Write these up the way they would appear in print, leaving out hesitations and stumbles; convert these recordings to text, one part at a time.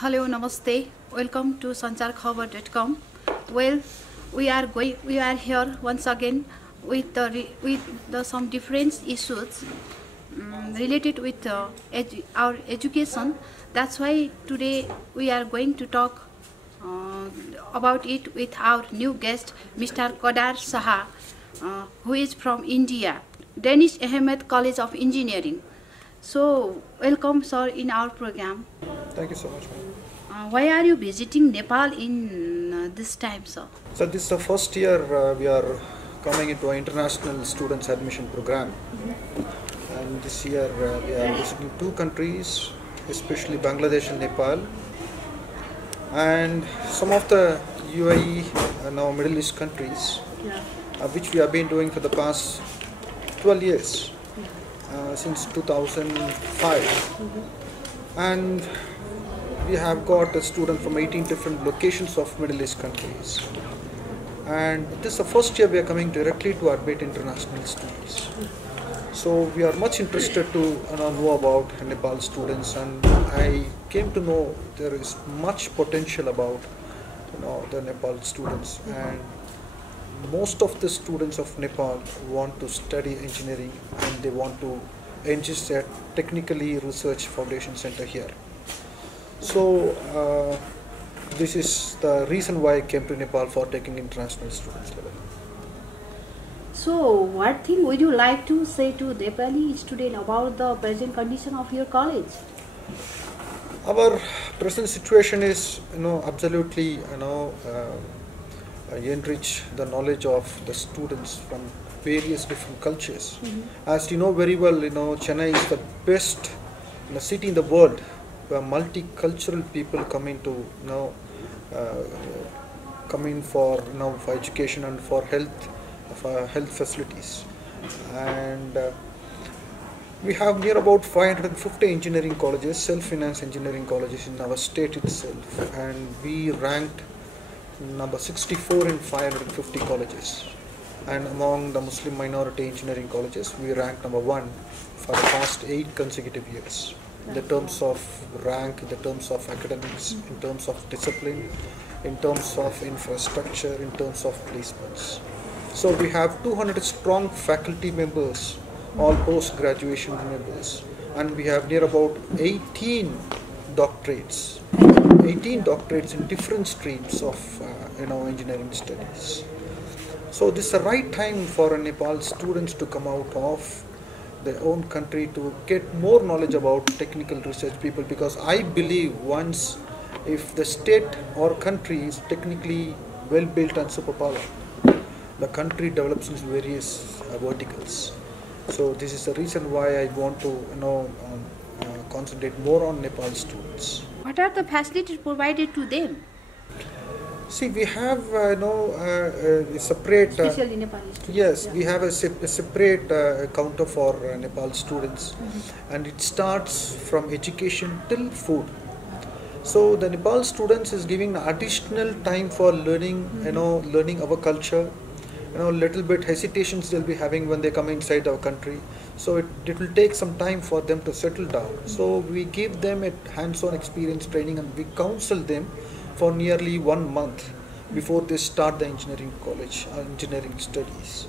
Hello, namaste. Welcome to sancharkhabar.com. Well, we are here once again with some different issues related with our education. That's why today we are going to talk uh, about it with our new guest, Mr. Kadar Shah, who is from India, DHAANISH Ahmed College of Engineering. So, welcome, sir, in our program. Thank you so much, ma'am. Why are you visiting Nepal in this time, sir? So this is the first year we are coming into an international students admission program, and this year we are visiting two countries, especially Bangladesh and Nepal, and some of the UAE and now Middle East countries, which we have been doing for the past 12 years, since 2005, and we have got a student from 18 different locations of Middle East countries, and this is the first year we are coming directly to admit international students. So we are much interested to know about Nepal students, and I came to know there is much potential about the Nepal students, and most of the students of Nepal want to study engineering and they want to engage at Technically Research Foundation Center here. So this is the reason why I came to Nepal for taking international students level. So, what thing would you like to say to Nepali student about the present condition of your college? Our present situation is, absolutely, enrich the knowledge of the students from various different cultures. As you know very well, Chennai is the best city in the world where multicultural people come in to come in for for education and for health facilities, and we have near about 550 engineering colleges, self-financed engineering colleges in our state itself, and we ranked number 64 in 550 colleges, and among the Muslim minority engineering colleges we ranked number 1 for the past 8 consecutive years. In the terms of rank, in the terms of academics, in terms of discipline, in terms of infrastructure, in terms of placements. So we have 200 strong faculty members, all post-graduation members, and we have near about 18 doctorates in different streams of engineering studies. So this is the right time for Nepal students to come out of their own country to get more knowledge about technical research people, because I believe once if the state or country is technically well built and superpower, the country develops in various verticals. So this is the reason why I want to concentrate more on Nepal students. What are the facilities provided to them? See, we have a separate. Especially Nepali students. Yes, we have a separate counter for Nepal students, and it starts from education till food. So the Nepal students is giving additional time for learning, learning our culture. Little bit hesitations they'll be having when they come inside our country. So it will take some time for them to settle down. So we give them a hands-on experience training, and we counsel them for nearly 1 month before they start the engineering college, engineering studies.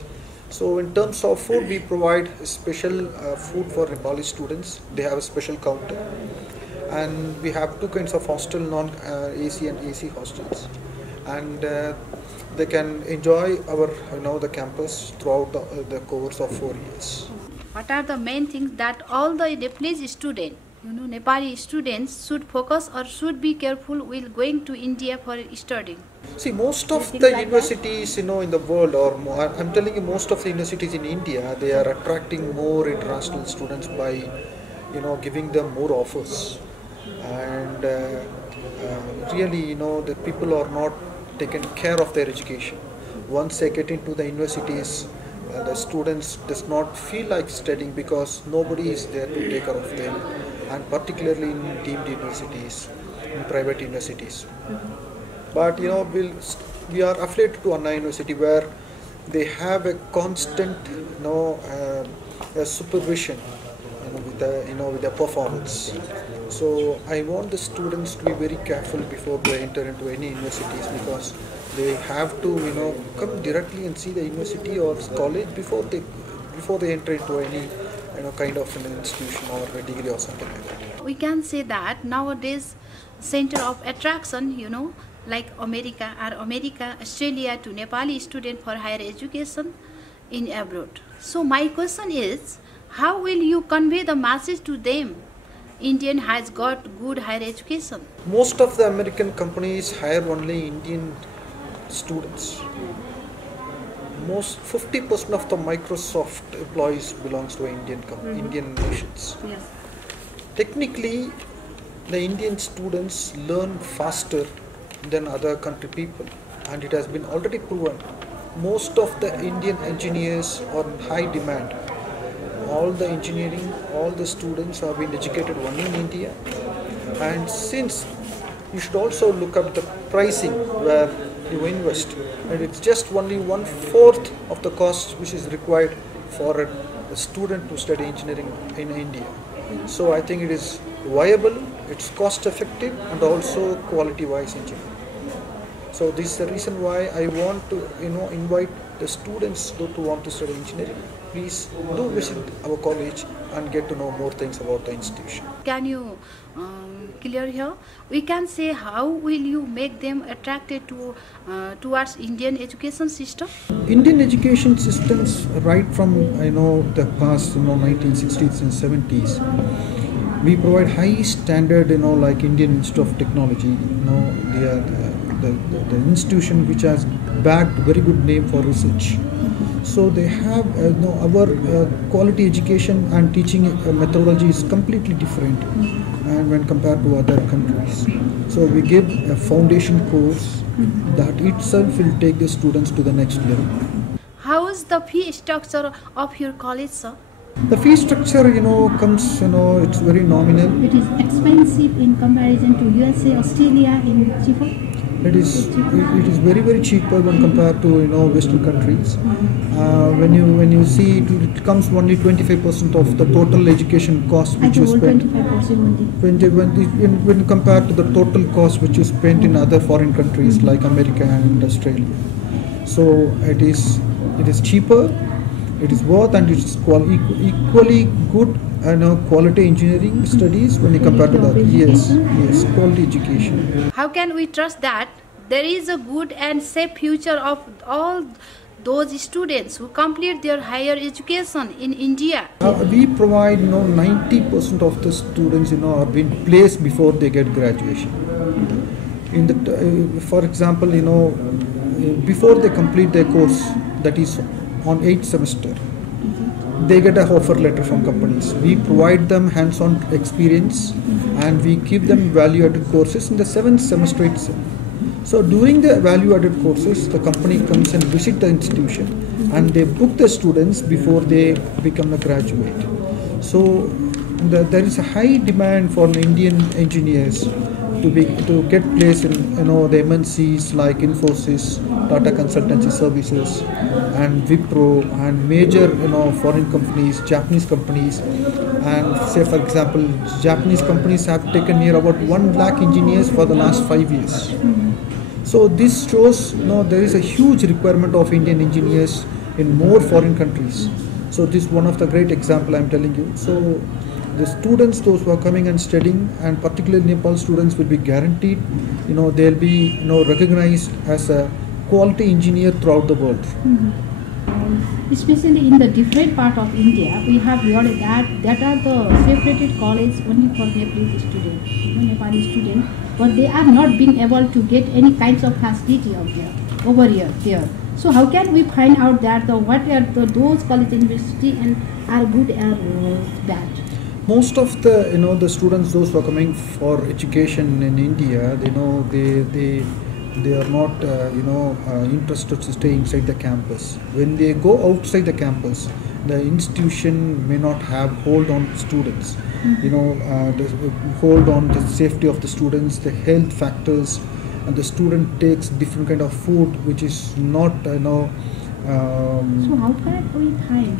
So in terms of food, we provide special food for Nepali students. They have a special counter, and we have 2 kinds of hostel, non-AC and AC hostels, and they can enjoy our the campus throughout the course of 4 years. What are the main things that all the Nepalese students, Nepali students should focus or should be careful while going to India for studying? See, most of the universities, in the world, or more, I'm telling you, most of the universities in India, they are attracting more international students by, giving them more offers, and really, the people are not taken care of their education. Once they get into the universities, the students does not feel like studying because nobody is there to take care of them, and particularly in deemed universities, in private universities. But we are affiliated to Anna University, where they have a constant supervision with their performance. So I want the students to be very careful before they enter into any universities, because they have to come directly and see the university or college before they enter into any kind of an institution or a degree or something like that. We can say that nowadays center of attraction, like America, Australia to Nepali student for higher education in abroad. So my question is, how will you convey the message to them? Indian has got good higher education. Most of the American companies hire only Indian students. Most 50% of the Microsoft employees belongs to Indian nations. Yes. Technically, the Indian students learn faster than other country people, and it has been already proven. Most of the Indian engineers are in high demand. All the students have been educated only in India, and since you should also look at the pricing where you invest, and it's just only 1/4 of the cost which is required for a student to study engineering in India. So I think it is viable, it's cost effective, and also quality wise engineering. So this is the reason why I want to invite the students who want to study engineering. Please do visit our college and get to know more things about the institution. Can you clear here? We can say, how will you make them attracted to towards Indian education system? Indian education systems, right from the past 1960s and 70s, we provide high standard like Indian Institute of Technology. They are the institution which has bagged very good name for research. So they have our quality education and teaching methodology is completely different, and when compared to other countries. So we give a foundation course that itself will take the students to the next level. How is the fee structure of your college, sir? The fee structure comes it's very nominal. It is expensive in comparison to USA, Australia, in cheaper. It is very cheaper when compared to Western countries. When you see it comes only 25% of the total education cost which you spend. 25% when compared to the total cost which you spend in other foreign countries like America and Australia. So it is cheaper, it is worth, and it is equally good quality engineering studies when you compare to that. Yes, quality education. How can we trust that there is a good and safe future of all those students who complete their higher education in India? We provide 90% of the students are being placed before they get graduation. For example, before they complete their course, that is on 8th semester, they get an offer letter from companies. We provide them hands-on experience, and we give them value-added courses in the 7th semester itself. So during the value-added courses, the company comes and visit the institution, and they book the students before they become a graduate. So there is a high demand for Indian engineers to get placed in the MNCs like Infosys, Tata Consultancy Services, and Wipro, and major foreign companies, Japanese companies. And say for example, Japanese companies have taken near about 1 lakh engineers for the last 5 years. So this shows there is a huge requirement of Indian engineers in more foreign countries. So this is one of the great example I am telling you. So the students, those who are coming and studying, and particularly Nepal students, will be guaranteed, they'll be recognized as a quality engineer throughout the world. Especially in the different part of India, we have heard that are the separated college only for Nepali students, Nepali students, but they are not being able to get any kinds of facility over here. So how can we find out that what are those college university and are good or bad? Most of the students, those who are coming for education in India, they are not interested to stay inside the campus. When they go outside the campus, the institution may not have hold on students. Hold on the safety of the students, the health factors, and the student takes different kind of food which is not So how can we find?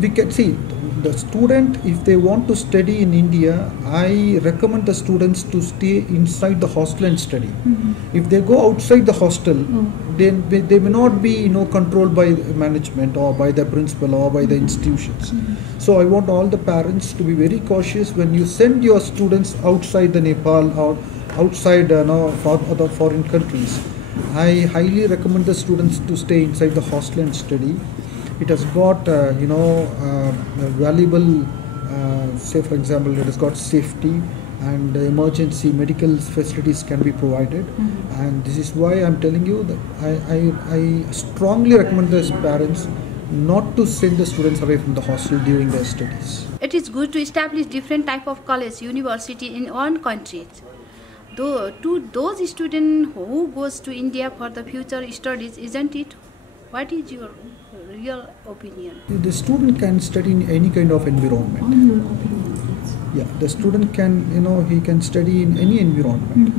we can see the student, if they want to study in India, I recommend the students to stay inside the hostel and study. If they go outside the hostel, then they may not be controlled by management or by the principal or by the institutions. So I want all the parents to be very cautious when you send your students outside the Nepal or outside for other foreign countries. I highly recommend the students to stay inside the hostel and study. It has got valuable, say for example, it has got safety and emergency medical facilities can be provided. And this is why I'm telling you that I strongly recommend the parents not to send the students away from the hostel during their studies. It is good to establish different type of college, university in one country. Though to those students who goes to India for the future studies, isn't it? What is your real opinion? The student can study in any kind of environment. Yeah, the student can, he can study in any environment.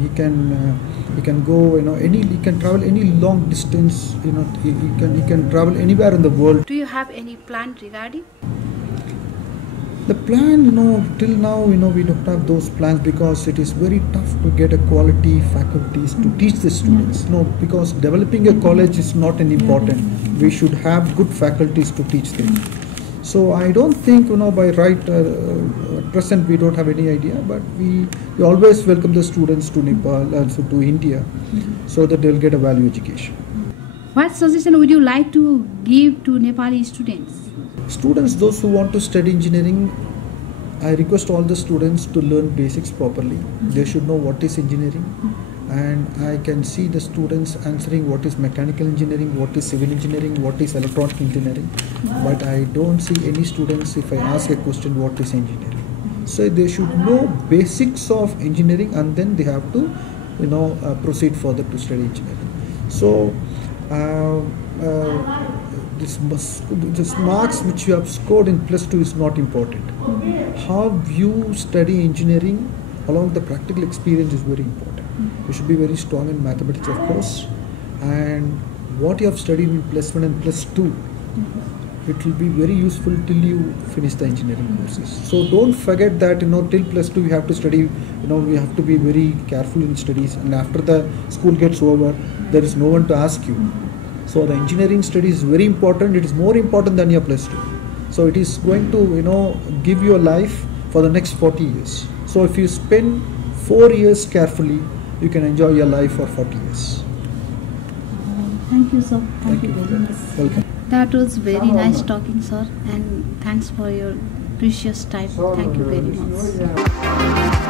He can go, he can travel any long distance. He can travel anywhere in the world. Do you have any plan regarding? The plan, till now, we don't have those plans because it is very tough to get a quality faculties to teach the students. Because developing a college is not an important. We should have good faculties to teach them. So I don't think, by right present we don't have any idea, but we always welcome the students to Nepal, also to India, so that they'll get a value education. What suggestion would you like to give to Nepali students? Students, those who want to study engineering, I request all the students to learn basics properly. They should know what is engineering, and I can see the students answering what is mechanical engineering, what is civil engineering, what is electronic engineering, but I don't see any students if I ask a question what is engineering. So they should know basics of engineering and then they have to proceed further to study engineering. So this marks which you have scored in +2 is not important. How you study engineering along the practical experience is very important. You should be very strong in mathematics, of course, and what you have studied in +1 and +2, it will be very useful till you finish the engineering courses. So don't forget that till +2 you have to study. We have to be very careful in studies, and after the school gets over, there is no one to ask you. So the engineering study is very important. It is more important than your +2. So it is going to give you a life for the next 40 years. So if you spend 4 years carefully, you can enjoy your life for 40 years. Thank you, sir. Thank you very much. Welcome. That was very nice talking, sir, and thanks for your precious time. Thank you very much.